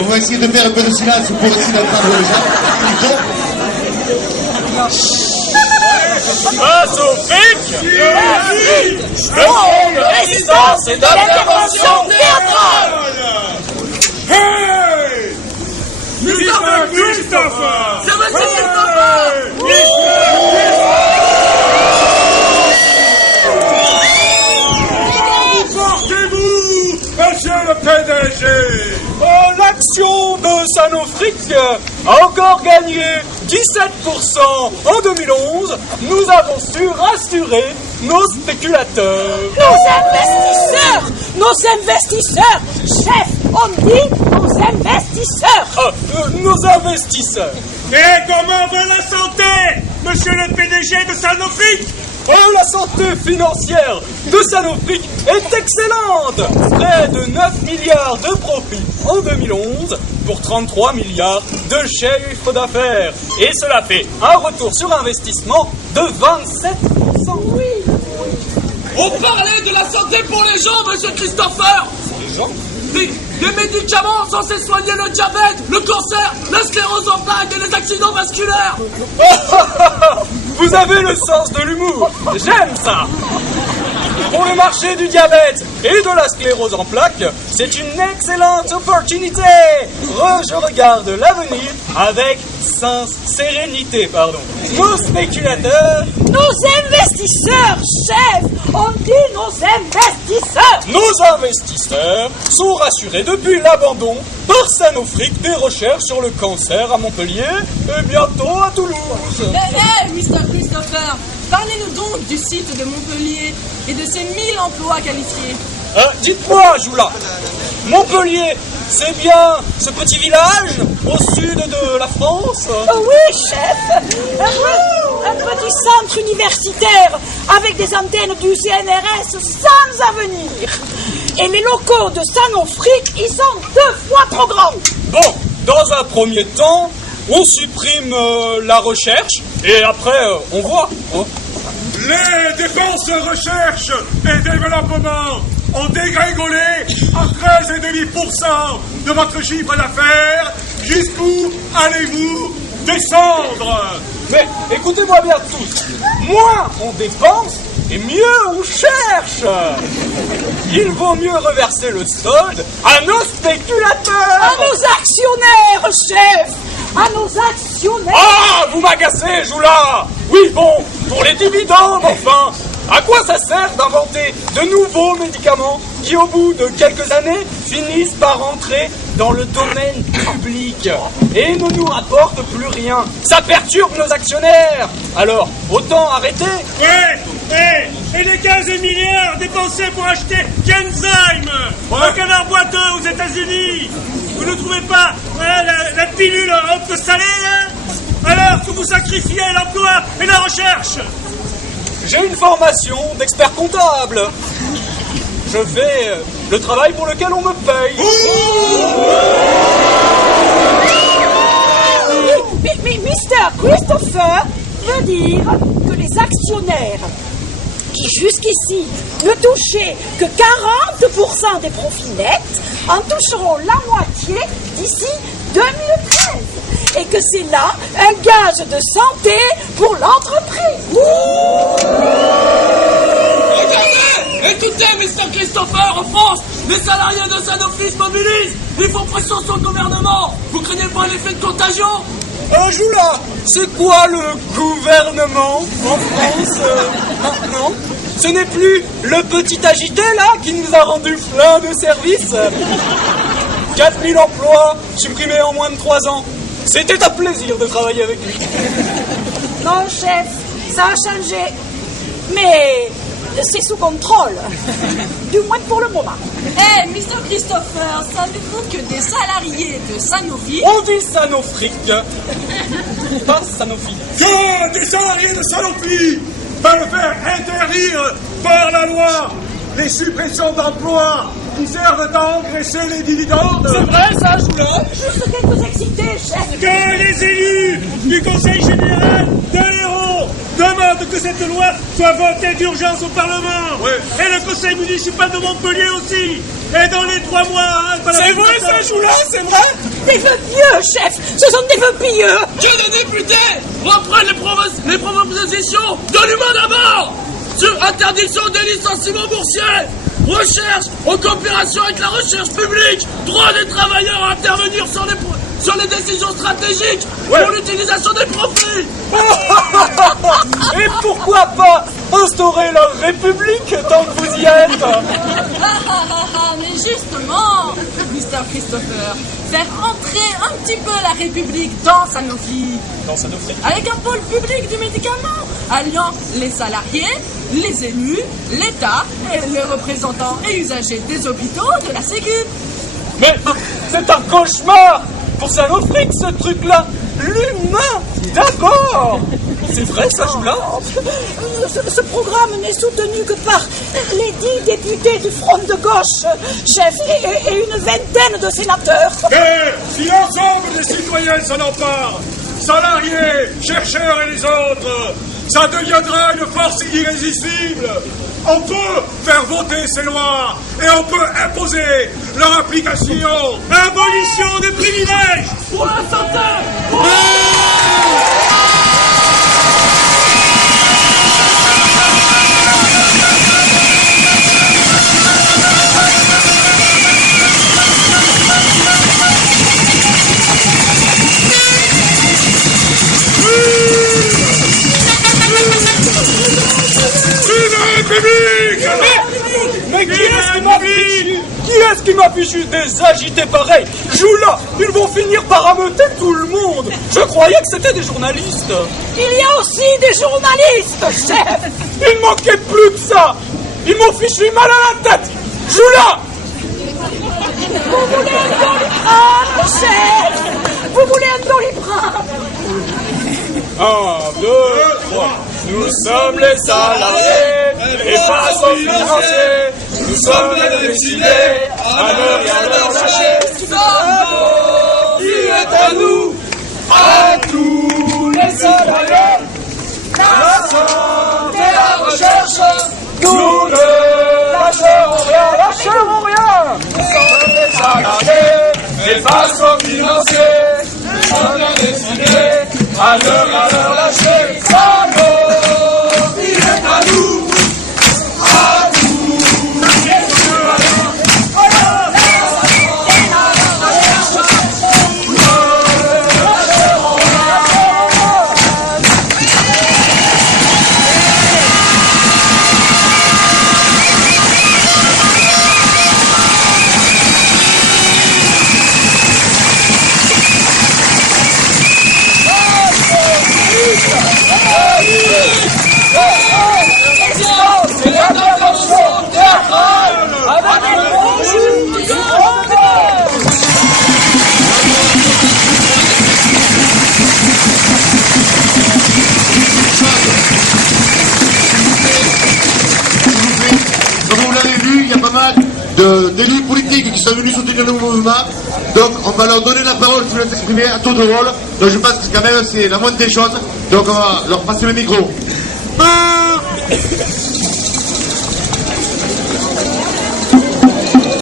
On va essayer de faire un peu de silence pour essayer d'entendre les gens. Face au fric, de résistance et d'intervention théâtrale. Hey! Mr. Christopher! C'est Monsieur Christopher! Portez-vous, monsieur le PDG! L'action de Sanofi a encore gagné 17% en 2011. Nous avons su rassurer nos spéculateurs. Nos investisseurs, chef, on dit nos investisseurs. Nos investisseurs. Et comment va la santé, monsieur le PDG de Sanofi? La santé financière de Sanofi est excellente. Près de 9 milliards de profits en 2011 pour 33 milliards de chiffre d'affaires. Et cela fait un retour sur investissement de 27%. Oui. On parlait de la santé pour les gens, monsieur Christopher. Les gens? Les médicaments censés soigner le diabète, le cancer, la sclérose en plaques et les accidents vasculaires. Vous avez le sens de l'humour. J'aime ça. Pour le marché du diabète et de la sclérose en plaques, c'est une excellente opportunité. Je regarde l'avenir avec sérénité. Nos spéculateurs, Nos investisseurs, chef, on dit nos investisseurs. nos investisseurs sont rassurés depuis l'abandon par Sanofi des recherches sur le cancer à Montpellier et bientôt à Toulouse. Mr. Christopher, parlez-nous donc du site de Montpellier et de ses 1000 emplois qualifiés. Dites-moi, Joula, Montpellier, c'est bien ce petit village au sud de la France? Oui, chef. Un petit centre universitaire avec des antennes du CNRS sans avenir. Et les locaux de Sanofi, ils sont 2 fois trop grands. Bon, dans un premier temps, on supprime la recherche et après, on voit. Les dépenses recherche et développement ont dégrégolé à 13,5% de votre chiffre d'affaires. Jusqu'où allez-vous descendre? Mais écoutez-moi bien tous, moins on dépense et mieux on cherche. Il vaut mieux reverser le solde à nos spéculateurs. À nos actionnaires, chef. À nos actionnaires. Ah, vous m'agacez, Joula. Oui, bon, pour les dividendes, enfin. À quoi ça sert d'inventer de nouveaux médicaments qui, au bout de quelques années, finissent par entrer dans le domaine public et ne nous rapportent plus rien? Ça perturbe nos actionnaires. Alors, autant arrêter. Et les 15 milliards dépensés pour acheter Genzyme, un canard boiteux aux États-Unis. Vous ne trouvez pas la pilule un peu salée, hein? Alors que vous sacrifiez l'emploi et la recherche? J'ai une formation d'expert comptable. Je fais le travail pour lequel on me paye. Mais Mr. Christopher veut dire que les actionnaires qui jusqu'ici ne touchaient que 40% des profits nets en toucheront la moitié d'ici 2013. Et que c'est là un gage de santé pour l'entreprise. Regardez! Écoutez, Mr. Christopher, en France, les salariés de Sanofi se mobilisent. Ils font pression sur le gouvernement. Vous craignez pas l'effet de contagion? Joula, c'est quoi le gouvernement en France maintenant? Ce n'est plus le petit agité là qui nous a rendu plein de services. 4000 emplois supprimés en moins de 3 ans. C'était un plaisir de travailler avec lui. Non, chef, ça a changé. Mais c'est sous contrôle. Du moins pour le moment. Mr. Christopher, savez-vous que des salariés de Sanofi... On dit Sanofi, pas Sanofi. Que des salariés de Sanofi veulent faire interdire par la loi les suppressions d'emplois qui servent à engraisser les dividendes. C'est vrai ça, Joula? Juste quelques excités, chef. Que les élus du Conseil général de l'Hérault demande que cette loi soit votée d'urgence au Parlement. Et le conseil municipal de Montpellier aussi. Et dans les 3 mois... Hein, c'est vrai ça, Joula, c'est vrai? Des vœux pieux, chef. Ce sont des vœux pieux. Que les députés reprennent les propositions de l'humain d'abord sur interdiction des licenciements boursiers, recherche en coopération avec la recherche publique, droit des travailleurs à intervenir sur les décisions stratégiques pour l'utilisation des profits. Et pourquoi pas instaurer la République tant que vous y êtes? Mais justement, Mr. Christopher, faire entrer un petit peu la République dans Sanofi. Avec un pôle public du médicament, alliant les salariés, les élus, l'État et les représentants et usagers des hôpitaux de la Sécu. Mais c'est un cauchemar pour Sanofi, ce truc-là. L'humain d'abord. C'est vrai ça, Joula? Ce programme n'est soutenu que par les 10 députés du Front de gauche, chef, et une vingtaine de sénateurs. Mais si l'ensemble des citoyens s'en emparent, salariés, chercheurs et les autres, ça deviendra une force irrésistible. On peut faire voter ces lois et on peut imposer leur application. Abolition des privilèges Pour la santé. Mais qui est-ce qui m'a fichu des agités pareils? Joula, ils vont finir par ameuter tout le monde. Je croyais que c'était des journalistes. Il y a aussi des journalistes, chef. Il manquait plus que ça. Ils m'ont fichu mal à la tête. Joula! Vous voulez un doliprane, chef? Vous voulez un doliprane? 1, 2, 3. Nous sommes les salariés et pas aux financiers. Nous sommes les décidés à ne rien leur lâcher. Sanofi est à nous, à tous les salariés. La santé, la recherche, nous ne lâcherons rien. Nous sommes les salariés et pas aux financiers. Nous sommes les décidés à ne rien leur lâcher. Sanofi est à nous, à tous les salariés. Comme vous l'avez vu, il y a pas mal d'élus politiques qui sont venus soutenir le mouvement. Donc on va leur donner la parole si vous voulez s'exprimer à tour de rôle. Donc je pense que quand même c'est la moindre des choses. Donc on va leur passer le micro.